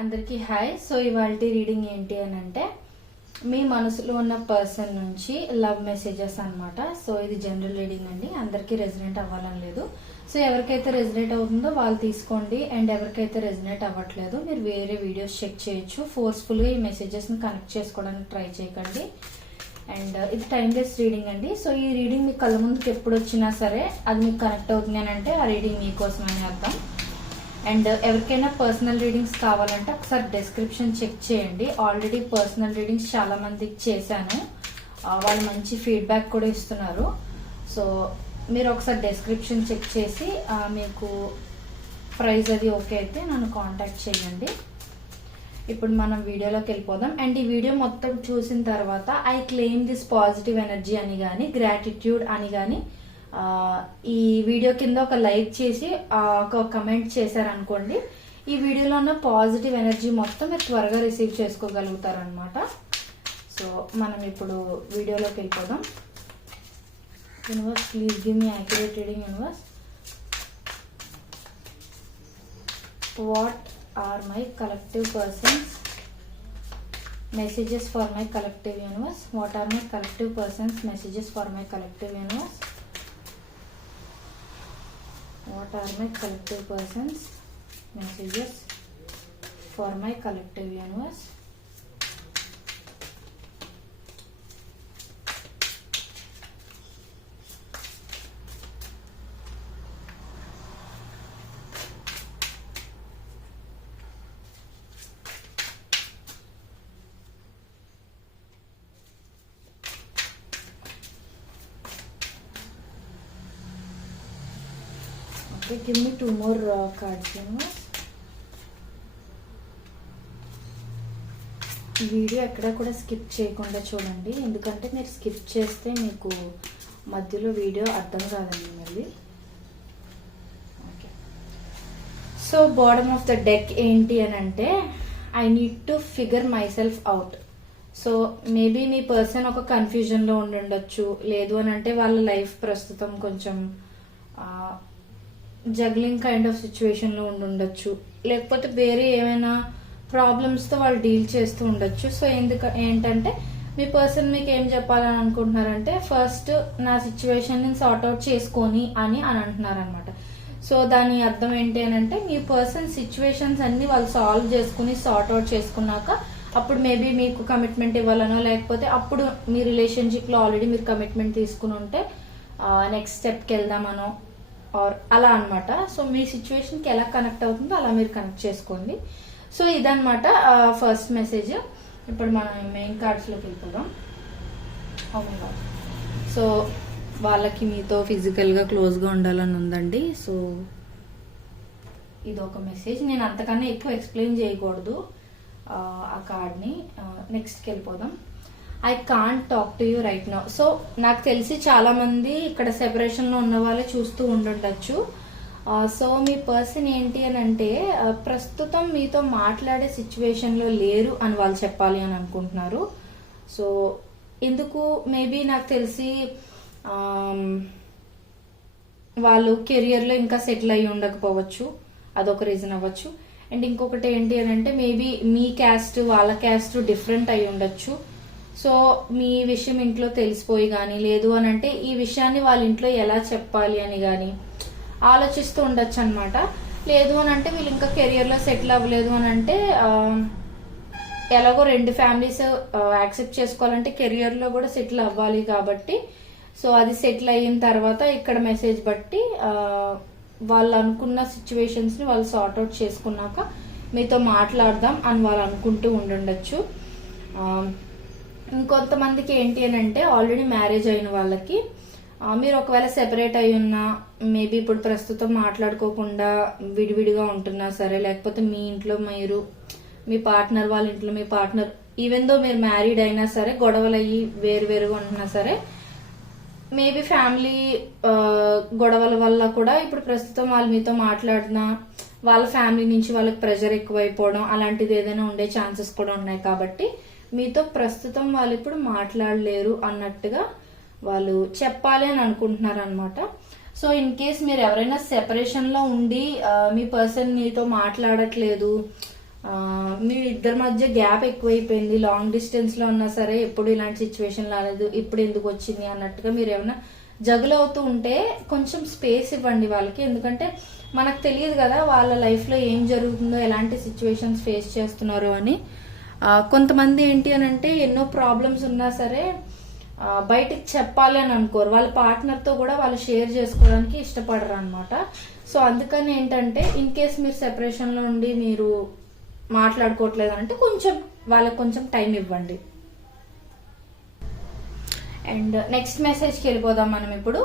అందరికీ hi. So ఇవాల్టి reading ఏంటి అని అంటే మీ మనసులో ఉన్న పర్సన్ నుంచి లవ్ మెసేజెస్ అన్నమాట. సో ఇది జనరల్ రీడింగ్ అండి, అందరికీ రెజనేట్ అవ్వాలని లేదు. సో ఎవరికైతే రెజనేట్ అవుతుందో వాళ్ళు తీసుకోండి, అండ్ ఎవరికైతే రెజనేట్ అవ్వట్లేదు మీరు వేరే వీడియోస్ చెక్ చేయొచ్చు. ఫోర్స్ఫుల్గా ఈ మెసేజెస్ని కనెక్ట్ చేసుకోవడానికి ట్రై చేయకండి. అండ్ ఇది టైమ్లెస్ రీడింగ్ అండి. సో ఈ రీడింగ్ మీ కళ్ళ ముందుకు ఎప్పుడు వచ్చినా సరే అది మీకు కనెక్ట్ అవుతుంది అని అంటే ఆ రీడింగ్ మీకోసం అని అర్థం. అండ్ ఎవరికైనా పర్సనల్ రీడింగ్స్ కావాలంటే ఒకసారి డిస్క్రిప్షన్ చెక్ చేయండి. ఆల్రెడీ పర్సనల్ రీడింగ్స్ చాలా మందికి చేశాను, వాళ్ళు మంచి ఫీడ్బ్యాక్ కూడా ఇస్తున్నారు. సో మీరు ఒకసారి డిస్క్రిప్షన్ చెక్ చేసి మీకు ప్రైస్ అది ఓకే అయితే నన్ను కాంటాక్ట్ చేయండి. ఇప్పుడు మనం వీడియోలోకి వెళ్ళిపోదాం. అండ్ ఈ వీడియో మొత్తం చూసిన తర్వాత I claim this positive energy అని కానీ గ్రాటిట్యూడ్ అని కానీ ఈ వీడియో కింద ఒక లైక్ చేసి ఒక కమెంట్ చేశారనుకోండి, ఈ వీడియోలో ఉన్న పాజిటివ్ ఎనర్జీ మొత్తం మీరు త్వరగా రిసీవ్ చేసుకోగలుగుతారు అనమాట. సో మనం ఇప్పుడు వీడియోలోకి వెళ్ళిపోదాం. Universe please give me accurate reading. Universe, what are my collective persons messages for my collective universe? What are my collective persons messages for my collective universe? What are my collective persons messages for my collective universe? Okay, give me two more cards, universe. Video ఎక్కడ కూడా skip చేయకుండా చూడండి, ఎందుకంటే మీరు skip చేస్తే మీకు మధ్యలో video అర్థం కాదండి మళ్ళీ. Okay, so bottom of the deck ఏంటి అని అంటే I need to figure my self out. So maybe me person ఒక కన్ఫ్యూజన్లో ఉండుండొచ్చు, లేదు అని అంటే వాళ్ళ లైఫ్ ప్రస్తుతం కొంచెం జగ్లింగ్ కైండ్ ఆఫ్ సిచ్యువేషన్లో ఉండుండొచ్చు, లేకపోతే వేరే ఏమైనా ప్రాబ్లమ్స్తో వాళ్ళు డీల్ చేస్తూ ఉండొచ్చు. సో ఏంటంటే మీ పర్సన్ మీకు ఏం చెప్పాలని అనుకుంటున్నారంటే ఫస్ట్ నా సిచ్యువేషన్ని సార్ట్అవుట్ చేసుకొని అని అంటున్నారనమాట. సో దాని అర్థం ఏంటి అని అంటే మీ పర్సన్ సిచ్యువేషన్స్ అన్ని వాళ్ళు సాల్వ్ చేసుకుని సార్ట్అవుట్ చేసుకున్నాక అప్పుడు మేబీ మీకు కమిట్మెంట్ ఇవ్వాలనో, లేకపోతే అప్పుడు మీ రిలేషన్షిప్లో ఆల్రెడీ మీరు కమిట్మెంట్ తీసుకుని ఉంటే నెక్స్ట్ స్టెప్కి వెళ్దామనో ఆర్ అలా అనమాట. సో మీ సిచ్యువేషన్కి ఎలా కనెక్ట్ అవుతుందో అలా మీరు కనెక్ట్ చేసుకోండి. సో ఇదనమాట ఫస్ట్ మెసేజ్. ఇప్పుడు మనం మెయిన్ కార్డ్స్లోకి వెళ్ళిపోదాం. సో వాళ్ళకి మీతో ఫిజికల్గా క్లోజ్గా ఉండాలని ఉందండి. సో ఇది ఒక మెసేజ్. నేను అంతకన్నా ఎక్కువ ఎక్స్ప్లెయిన్ చేయకూడదు ఆ కార్డ్ని. నెక్స్ట్కి వెళ్ళిపోదాం. I can't talk to you right now. So నాకు తెలిసి చాలా మంది ఇక్కడ సెపరేషన్లో ఉన్న వాళ్ళే చూస్తూ ఉండుండొచ్చు. సో మీ పర్సన్ ఏంటి అని అంటే ప్రస్తుతం మీతో మాట్లాడే సిచ్యువేషన్లో లేరు అని వాళ్ళు చెప్పాలి అని అనుకుంటున్నారు. సో ఎందుకు మేబీ నాకు తెలిసి వాళ్ళు కెరియర్లో ఇంకా సెటిల్ అయ్యి ఉండకపోవచ్చు, అదొక రీజన్ అవ్వచ్చు. అండ్ ఇంకొకటి ఏంటి అని అంటే మేబీ మీ క్యాస్ట్ వాళ్ళ క్యాస్ట్ డిఫరెంట్ అయి ఉండొచ్చు. సో మీ విషయం ఇంట్లో తెలిసిపోయి కానీ, లేదు అని అంటే ఈ విషయాన్ని వాళ్ళ ఇంట్లో ఎలా చెప్పాలి అని కానీ ఆలోచిస్తూ ఉండొచ్చు అనమాట. లేదు అని అంటే వీళ్ళు ఇంకా కెరియర్లో సెటిల్ అవ్వలేదు అని అంటే ఎలాగో రెండు ఫ్యామిలీస్ యాక్సెప్ట్ చేసుకోవాలంటే కెరియర్లో కూడా సెటిల్ అవ్వాలి కాబట్టి సో అది సెటిల్ అయిన తర్వాత ఇక్కడ మెసేజ్ బట్టి వాళ్ళు అనుకున్న సిచ్యువేషన్స్ని వాళ్ళు సార్ట్అవుట్ చేసుకున్నాక మీతో మాట్లాడదాం అని వాళ్ళు అనుకుంటూ ఉండుండొచ్చు. ఇంకొంతమందికి ఏంటి అని అంటే ఆల్రెడీ మ్యారేజ్ అయిన వాళ్ళకి మీరు ఒకవేళ సెపరేట్ అయి ఉన్నా, మేబీ ఇప్పుడు ప్రస్తుతం మాట్లాడుకోకుండా విడివిడిగా ఉంటున్నా సరే, లేకపోతే మీ ఇంట్లో మీరు మీ పార్ట్నర్ వాళ్ళ ఇంట్లో మీ పార్ట్నర్ ఈవెన్ దో మీరు మ్యారీడ్ అయినా సరే గొడవలు అయ్యి వేరువేరుగా ఉంటున్నా సరే, మేబీ ఫ్యామిలీ గొడవల వల్ల కూడా ఇప్పుడు ప్రస్తుతం వాళ్ళు మీతో మాట్లాడినా వాళ్ళ ఫ్యామిలీ నుంచి వాళ్ళకి ప్రెషర్ ఎక్కువైపోవడం అలాంటిది ఏదైనా ఉండే ఛాన్సెస్ కూడా ఉన్నాయి. కాబట్టి మీతో ప్రస్తుతం వాళ్ళు ఇప్పుడు మాట్లాడలేరు అన్నట్టుగా వాళ్ళు చెప్పాలి అని అనుకుంటున్నారు అనమాట. సో ఇన్ కేస్ మీరు ఎవరైనా సెపరేషన్లో ఉండి మీ పర్సన్ మీతో మాట్లాడట్లేదు, మీ ఇద్దరి మధ్య గ్యాప్ ఎక్కువైపోయింది, లాంగ్ డిస్టెన్స్ లో ఉన్నా సరే ఎప్పుడు ఇలాంటి సిచ్యువేషన్ రాలేదు, ఇప్పుడు ఎందుకు వచ్చింది అన్నట్టుగా మీరు ఏమైనా జగులవుతూ ఉంటే కొంచెం స్పేస్ ఇవ్వండి వాళ్ళకి. ఎందుకంటే మనకు తెలియదు కదా వాళ్ళ లైఫ్ లో ఏం జరుగుతుందో, ఎలాంటి సిచ్యువేషన్స్ ఫేస్ చేస్తున్నారు అని. కొంతమంది ఏంటి అని అంటే ఎన్నో ప్రాబ్లమ్స్ ఉన్నా సరే బయటకు చెప్పాలి అని అనుకోరు, వాళ్ళ పార్ట్నర్ తో కూడా వాళ్ళు షేర్ చేసుకోవడానికి ఇష్టపడరు అనమాట. సో అందుకని ఏంటంటే ఇన్ కేస్ మీరు సెపరేషన్ లో ఉండి మీరు మాట్లాడుకోవట్లేదు అంటే కొంచెం వాళ్ళకి కొంచెం టైం ఇవ్వండి. అండ్ నెక్స్ట్ మెసేజ్కి వెళ్ళిపోదాం మనం ఇప్పుడు.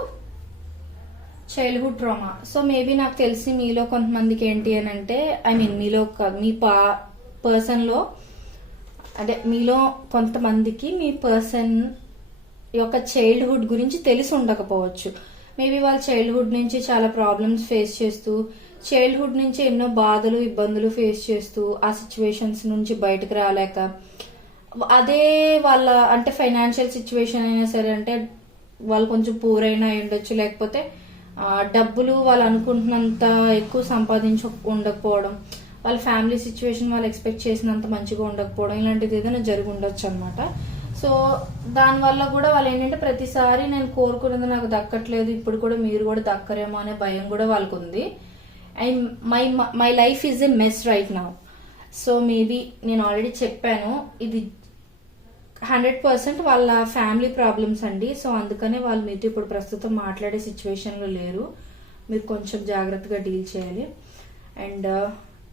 Childhood trauma. సో మేబీ నాకు తెలిసి మీలో కొంతమందికి ఏంటి అని అంటే, ఐ మీన్ మీలో మీ పర్సన్ లో అంటే మీలో కొంతమందికి మీ పర్సన్ యొక్క చైల్డ్హుడ్ గురించి తెలిసి ఉండకపోవచ్చు. మేబీ వాళ్ళ చైల్డ్హుడ్ నుంచి చాలా ప్రాబ్లమ్స్ ఫేస్ చేస్తూ, చైల్డ్హుడ్ నుంచి ఎన్నో బాధలు ఇబ్బందులు ఫేస్ చేస్తూ, ఆ సిచ్యువేషన్స్ నుంచి బయటకు రాలేక, అదే వాళ్ళ అంటే ఫైనాన్షియల్ సిచ్యువేషన్ అయినా సరే, అంటే వాళ్ళు కొంచెం పూర్ అయినా ఉండొచ్చు, లేకపోతే డబ్బులు వాళ్ళు అనుకుంటున్నంత ఎక్కువ సంపాదించ ఉండకపోవడం, వాళ్ళ ఫ్యామిలీ సిచ్యువేషన్ వాళ్ళు ఎక్స్పెక్ట్ చేసినంత మంచిగా ఉండకపోవడం, ఇలాంటిది ఏదైనా జరిగి ఉండొచ్చు అనమాట. సో దానివల్ల కూడా వాళ్ళు ఏంటంటే ప్రతిసారి నేను కోరుకున్నది నాకు దక్కట్లేదు, ఇప్పుడు కూడా మీరు కూడా దక్కరేమో అనే భయం కూడా వాళ్ళకు ఉంది. And my life is a mess right now. So maybe నేను ఆల్రెడీ చెప్పాను, ఇది 100% వాళ్ళ ఫ్యామిలీ ప్రాబ్లమ్స్ అండి. సో అందుకనే వాళ్ళు మీతో ఇప్పుడు ప్రస్తుతం మాట్లాడే సిచ్యువేషన్ లో లేరు, మీరు కొంచెం జాగ్రత్తగా డీల్ చేయాలి. And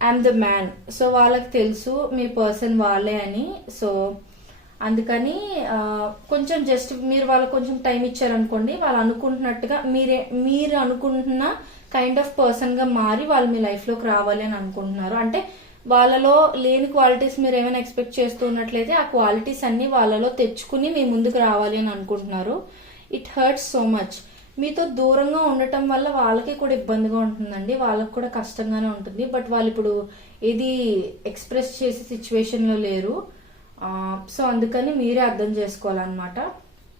I'm the man. So వాళ్ళకి తెలుసు మీ పర్సన్ వాళ్ళే అని. సో అందుకని కొంచెం జస్ట్ మీరు వాళ్ళకి కొంచెం టైం ఇచ్చారనుకోండి, వాళ్ళు అనుకుంటున్నట్టుగా మీరు అనుకుంటున్న కైండ్ ఆఫ్ పర్సన్ గా మారి వాళ్ళు మీ లైఫ్ లోకి రావాలి అని అనుకుంటున్నారు. అంటే వాళ్ళలో లేని క్వాలిటీస్ మీరు ఏమైనా ఎక్స్పెక్ట్ చేస్తూ ఉన్నట్లయితే ఆ క్వాలిటీస్ అన్ని వాళ్ళలో తెచ్చుకుని మీ ముందుకు రావాలి అని అనుకుంటున్నారు. It hurts so much. మీతో దూరంగా ఉండటం వల్ల వాళ్ళకి కూడా ఇబ్బందిగా ఉంటుందండి, వాళ్ళకి కూడా కష్టంగానే ఉంటుంది. బట్ వాళ్ళు ఇప్పుడు ఏది ఎక్స్ప్రెస్ చేసే సిచ్యువేషన్ లో లేరు. సో అందుకని మీరే అర్థం చేసుకోవాలన్నమాట.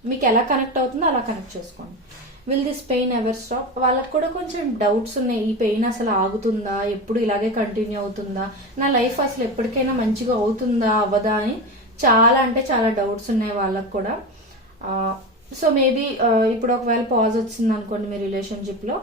మీకు ఎలా కనెక్ట్ అవుతుందో అలా కనెక్ట్ చేసుకోండి. Will this pain ever stop? వాళ్ళకి కూడా కొంచెం డౌట్స్ ఉన్నాయి, ఈ పెయిన్ అసలు ఆగుతుందా, ఎప్పుడు ఇలాగే కంటిన్యూ అవుతుందా, నా లైఫ్ అసలు ఎప్పటికైనా మంచిగా అవుతుందా అవ్వదా అని చాలా అంటే చాలా డౌట్స్ ఉన్నాయి వాళ్ళకి కూడా. సో మేబీ ఇప్పుడు ఒకవేళ పాజ్ వచ్చింది అనుకోండి మీ రిలేషన్షిప్ లో,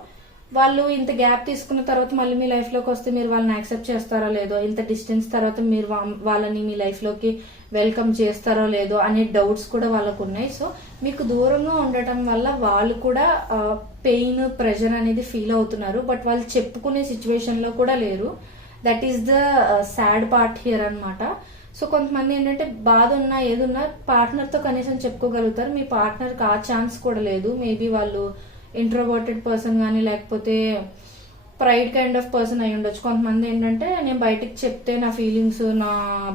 వాళ్ళు ఇంత గ్యాప్ తీసుకున్న తర్వాత మళ్ళీ మీ లైఫ్ లోకి వస్తే మీరు వాళ్ళని యాక్సెప్ట్ చేస్తారో లేదో, ఇంత డిస్టెన్స్ తర్వాత మీరు వాళ్ళని మీ లైఫ్ లోకి వెల్కమ్ చేస్తారో లేదో అనే డౌట్స్ కూడా వాళ్ళకు ఉన్నాయి. సో మీకు దూరంగా ఉండటం వల్ల వాళ్ళు కూడా పెయిన్ ప్రెషర్ అనేది ఫీల్ అవుతున్నారు, బట్ వాళ్ళు చెప్పుకునే సిచ్యువేషన్ లో కూడా లేరు. That is the sad part here అనమాట. సో కొంతమంది ఏంటంటే బాధ ఉన్నా ఏదున్నా పార్ట్నర్ తో కనీసం చెప్పుకోగలుగుతారు, మీ పార్ట్నర్ కి ఆ ఛాన్స్ కూడా లేదు. మేబీ వాళ్ళు ఇంట్రోవర్టెడ్ పర్సన్ కానీ లేకపోతే ప్రైడ్ కైండ్ ఆఫ్ పర్సన్ అయి ఉండొచ్చు. కొంతమంది ఏంటంటే నేను బయటకు చెప్తే నా ఫీలింగ్స్ నా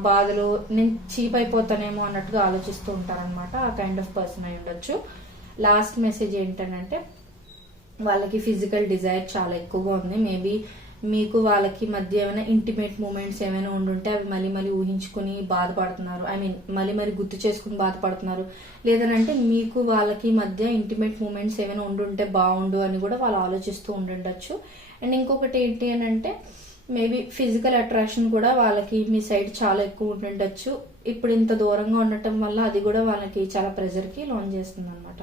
బాధలు నేను చీప్ అయిపోతానేమో అన్నట్టుగా ఆలోచిస్తూ ఉంటారనమాట, ఆ కైండ్ ఆఫ్ పర్సన్ అయి ఉండొచ్చు. లాస్ట్ మెసేజ్ ఏంటంటే వాళ్ళకి ఫిజికల్ డిజైర్ చాలా ఎక్కువగా ఉంది. మేబీ మీకు వాళ్ళకి మధ్య ఏమైనా ఇంటిమేట్ మూమెంట్స్ ఏమైనా ఉండుంటే అవి మళ్ళీ మళ్ళీ ఊహించుకుని బాధపడుతున్నారు, ఐ మీన్ మళ్ళీ మళ్ళీ గుర్తు చేసుకుని బాధపడుతున్నారు. లేదనంటే మీకు వాళ్ళకి మధ్య ఇంటిమేట్ మూమెంట్స్ ఏమైనా ఉండుంటే బాగుండు అని కూడా వాళ్ళు ఆలోచిస్తూ ఉండుండొచ్చు. అండ్ ఇంకొకటి ఏంటి అని అంటే మేబీ ఫిజికల్ అట్రాక్షన్ కూడా వాళ్ళకి మీ సైడ్ చాలా ఎక్కువ ఉండుండొచ్చు. ఇప్పుడు ఇంత దూరంగా ఉండటం వల్ల అది కూడా వాళ్ళకి చాలా ప్రెజర్కి లోన్ చేస్తుంది అనమాట.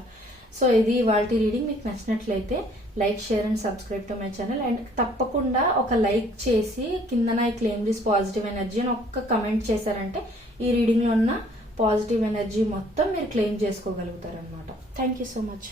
సో ఇది వాళ్ళ రీడింగ్. మీకు నచ్చినట్లయితే like, share and subscribe to my channel. And తప్పకుండా ఒక లైక్ చేసి కిందన I claim this positive energy అని ఒక్క కమెంట్ చేశారంటే ఈ రీడింగ్ లో ఉన్న పాజిటివ్ ఎనర్జీ మొత్తం మీరు క్లెయిమ్ చేసుకోగలుగుతారు అనమాట. Thank you so much.